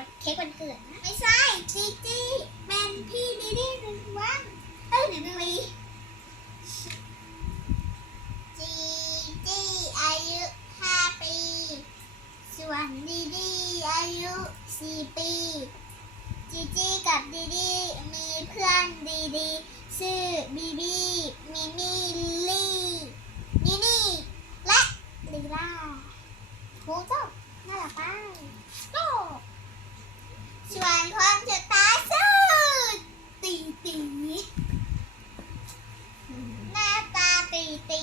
วันเค้กวันเกิดนะไม่ใช่จีจี้เป็นพี่ดีดีหนึ่งวันเอ้ยหนึ่งวีจีจี้อายุห้าปี ส่วนดีดีอายุสี่ปีจีจี้กับดีดีมีเพื่อนดีดีชื่อบีบีมิมี่ลี่นีนี่และลีลาโหเจ้าน่ารักมากโตส่วนคนสุดท้ายชื่อตีตีหน้าตาตีตี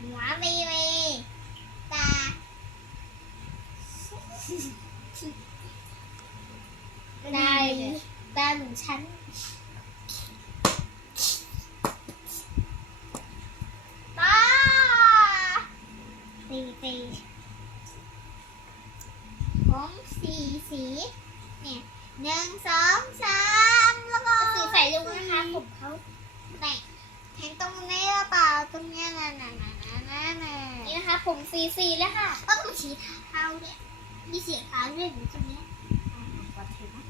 หัววีวีตาได้ตาหนูชั้นตาตีตีผมสีสีเนี่ย หนึ่งสองสามแล้วก็สีใส่ลุงนะคะผมเขาแบ่งแทงตรงนี้หรือเปล่าตรงเนี้ยน่ะน่ะน่ะน่ะน่ะน่ะนี่นะคะ ผมสีสีแล้วค่ะก็ต้องสีเทาเนี่ยมีสีขาวด้วยหนูตรงเนี้ยอ่ากดถือนะ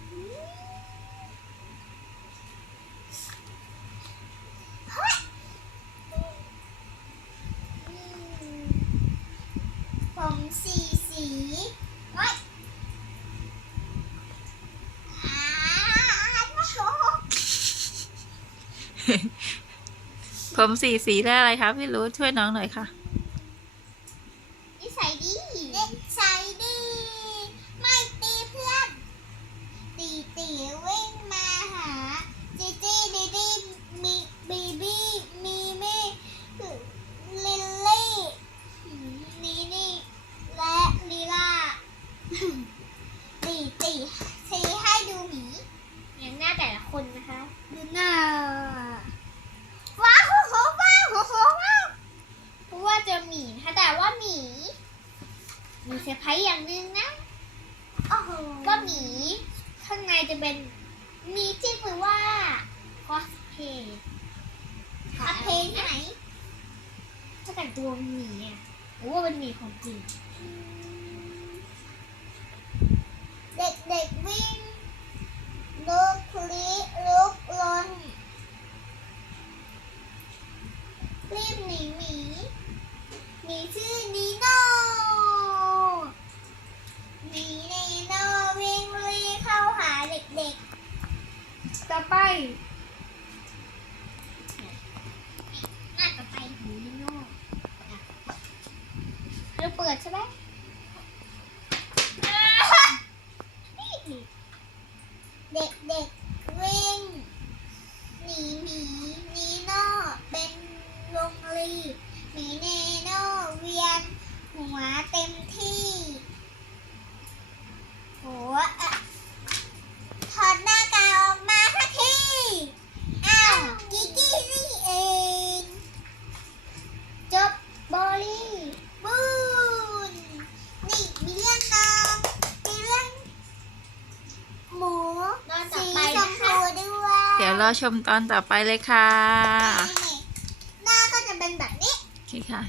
ผมสีสีโอ๊ยอ่าไม่โชว์ ผมสีสีได้อะไรคะพี่รู้ช่วยน้องหน่อยค่ะ นิสัยดีนิสัยดี ไม่ตีเพื่อน ตีตีวิ่งมาหา จีจี้ดีดีมีบีบีมีมี่ลิลลี่นีนี่ และลีลา ตีตีซีให้ดูหมีอย่างหน้าแต่ละคนนะคะ ดูหน้า ว้าวโหโหว้าวโหโหว้าวเพราะว่าเจอห มีนะคะแต่ว่าหมี มีเซอร์ไพรส์อย่างหนึ่งนะว่าหมีข้างในจะเป็นมีชื่อมือว่า คอสเพย์คอสเพย์ที่ไหนถ้าแต่งตัวเป็นหมีอะหรือว่าเป็นหมีของจริง เด็กๆวิ่งลุกคลิลุกลน รีบหนีหมีหมีชื่อนีโน่หมีนีโน่วิ่งรีเข้าหาเด็กๆ ต่อไปน่าจะไปหมีนีโน่อะเราเปิดใช่ไหมเด็กๆวิ่งหนีหมีนีโน่เป็นวงรีหมีเนโน่เวียนหัวเต็มที่ สีชมพูด้วยเดี๋ยวรอชมตอนต่อไปเลยค่ะหน้าก็จะเป็นแบบนี้โอเคค่ะ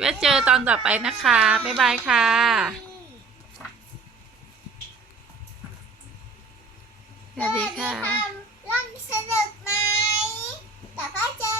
ไว้เจอตอนต่อไปนะคะ บ๊ายบายค่ะสวัสดีค่ะลองสนุกไหมแต่พ่อเจอ